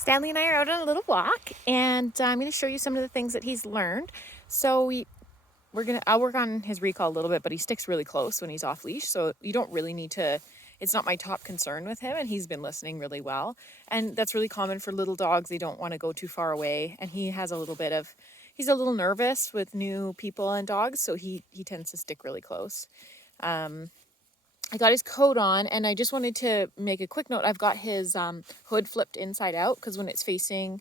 Stanley and I are out on a little walk, and I'm going to show you some of the things that he's learned. So I'll work on his recall a little bit, but he sticks really close when he's off leash, so you don't really need to. It's not my top concern with him, and he's been listening really well. And that's really common for little dogs. They don't want to go too far away, and he's a little nervous with new people and dogs, so he tends to stick really close. I got his coat on, and I just wanted to make a quick note. I've got his hood flipped inside out because when it's facing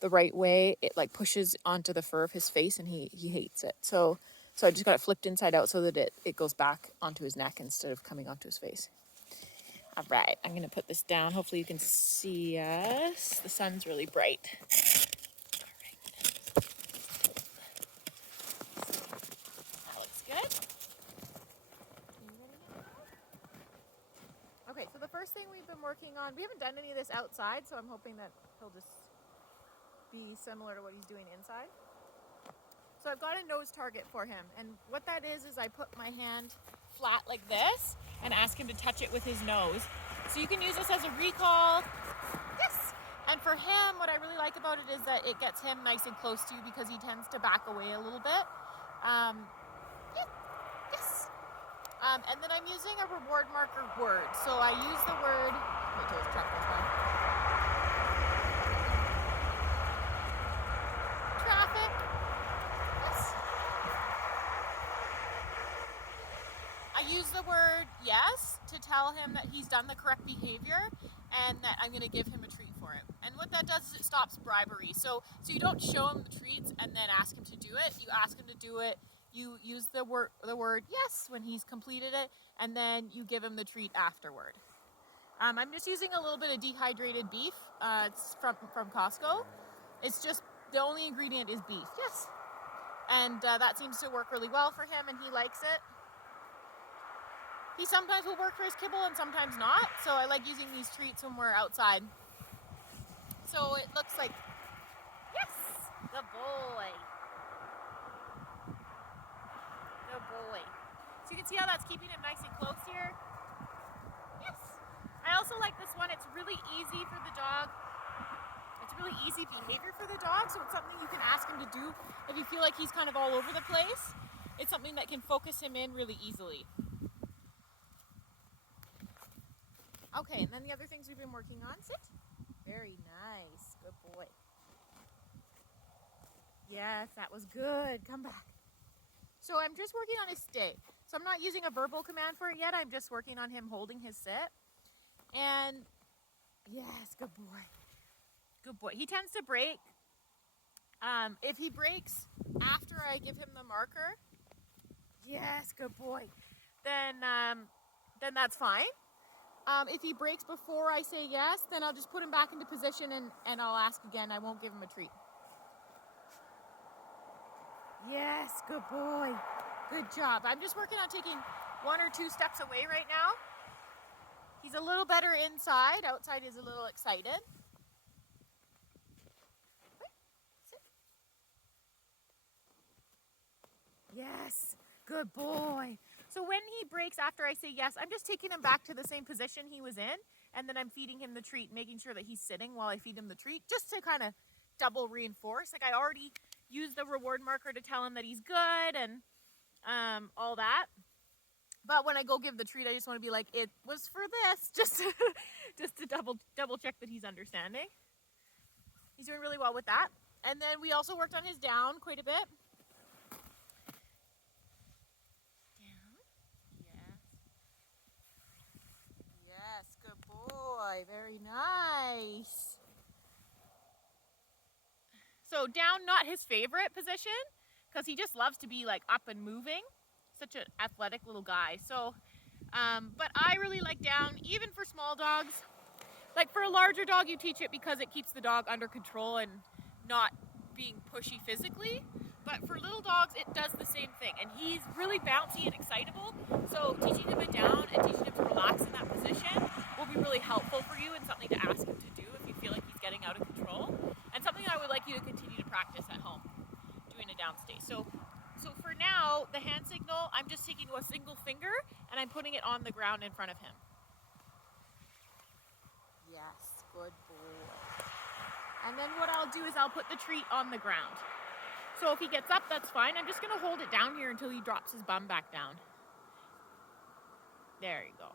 the right way, it like pushes onto the fur of his face, and he hates it. So I just got it flipped inside out so that it goes back onto his neck instead of coming onto his face. All right, I'm going to put this down. Hopefully you can see us. The sun's really bright. All right. That looks good. Okay, so the first thing we've been working on, we haven't done any of this outside, so I'm hoping that he'll just be similar to what he's doing inside. So I've got a nose target for him, and what that is I put my hand flat like this and ask him to touch it with his nose. So you can use this as a recall. Yes! And for him, what I really like about it is that it gets him nice and close to you because he tends to back away a little bit. Yes! And then I'm using a reward marker word. So I use the word, wait till his truck goes by. Traffic. Yes. I use the word yes to tell him that he's done the correct behavior and that I'm going to give him a treat for him. And what that does is it stops bribery. So you don't show him the treats and then ask him to do it. You ask him to do it. You use the word yes when he's completed it, and then you give him the treat afterward. I'm just using a little bit of dehydrated beef. It's from Costco. It's just the only ingredient is beef. Yes, and that seems to work really well for him, and he likes it. He sometimes will work for his kibble and sometimes not. So I like using these treats when we're outside. So it looks like yes, good boy. Good boy. So you can see how that's keeping him nice and close here. Yes. I also like this one. It's really easy for the dog. It's really easy behavior for the dog. So it's something you can ask him to do if you feel like he's kind of all over the place. It's something that can focus him in really easily. Okay, and then the other things we've been working on. Sit. Very nice. Good boy. Yes, that was good. Come back. So I'm just working on his stay. So I'm not using a verbal command for it yet. I'm just working on him holding his sit. And yes, good boy. Good boy. He tends to break. If he breaks after I give him the marker, yes, good boy, then that's fine. If he breaks before I say yes, then I'll just put him back into position and I'll ask again. I won't give him a treat. Yes, good boy. Good job. I'm just working on taking 1 or 2 steps away right now. He's a little better inside. Outside he's a little excited. Wait, sit. Yes, good boy. So when he breaks after I say yes, I'm just taking him back to the same position he was in, and then I'm feeding him the treat, making sure that he's sitting while I feed him the treat, just to kind of double reinforce. Like I already used the reward marker to tell him that he's good and all that. But when I go give the treat, I just want to be like, it was for this, just to double check that he's understanding. He's doing really well with that. And then we also worked on his down quite a bit. Yes, good boy. Very nice. So down, not his favorite position, because he just loves to be like up and moving. Such an athletic little guy. So, but I really like down, even for small dogs. Like for a larger dog, you teach it because it keeps the dog under control and not being pushy physically. But for little dogs, it does the same thing. And he's really bouncy and excitable. So teaching him a down and teaching him to relax in that position will be really helpful for you and something to ask him to do if you feel like he's getting out of control. And something I would like you to continue to practice at home, doing a down stay. So for now, the hand signal, I'm just taking a single finger and I'm putting it on the ground in front of him. Yes, good boy. And then what I'll do is I'll put the treat on the ground. So if he gets up, that's fine. I'm just gonna hold it down here until he drops his bum back down. There you go.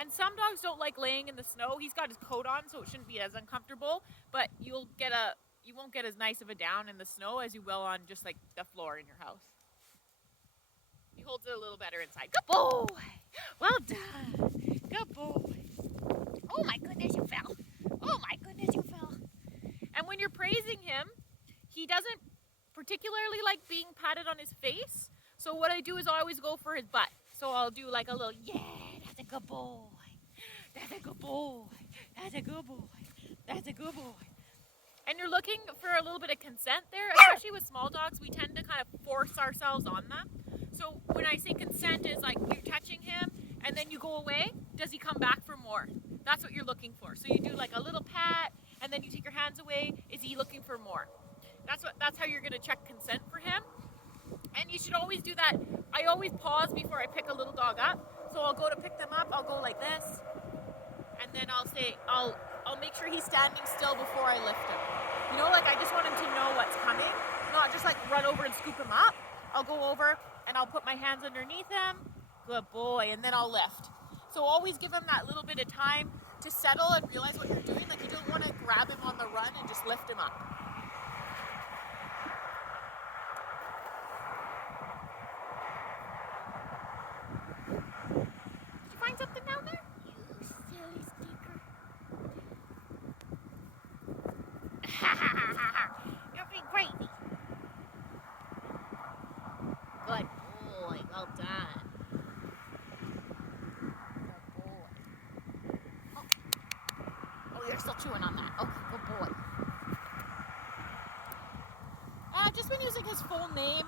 And some dogs don't like laying in the snow. He's got his coat on, so it shouldn't be as uncomfortable, but you won't get as nice of a down in the snow as you will on just like the floor in your house. He holds it a little better inside. Good boy. Well done. Good boy. Oh my goodness, you fell. Oh my goodness, you fell. And when you're praising him, he doesn't particularly like being patted on his face. So what I do is I always go for his butt. So I'll do like a little, yeah, that's a good boy. That's a good boy. That's a good boy. That's a good boy. And you're looking for a little bit of consent there, especially with small dogs. We tend to kind of force ourselves on them. So when I say consent is like you're touching him and then you go away, does he come back for more? That's what you're looking for. So you do like a little pat and then you take your hands away. Is he looking for more? That's how you're gonna check consent for him. And you should always do that. I always pause before I pick a little dog up. So I'll go to pick them up, I'll go like this, and then I'll make sure he's standing still before I lift him. You know, like I just want him to know what's coming, not just like run over and scoop him up. I'll go over and I'll put my hands underneath him. Good boy, and then I'll lift. So always give him that little bit of time to settle and realize what you're doing. Like you don't want to grab him on the run and just lift him up. Did you find something down there? You silly stinker. You're being crazy. Good boy, well done. Good boy. Oh, you're still chewing on that. Okay, good boy. I've just been using his full name.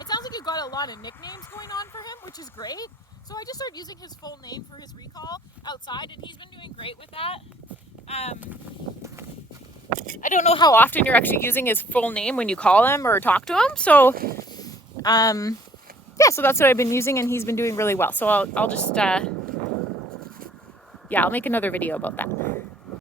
It sounds like you've got a lot of nicknames going on for him, which is great. So I just started using his full name for his recall outside, and he's been doing great with that. I don't know how often you're actually using his full name when you call him or talk to him. So, yeah, so that's what I've been using, and he's been doing really well. So I'll just, I'll make another video about that.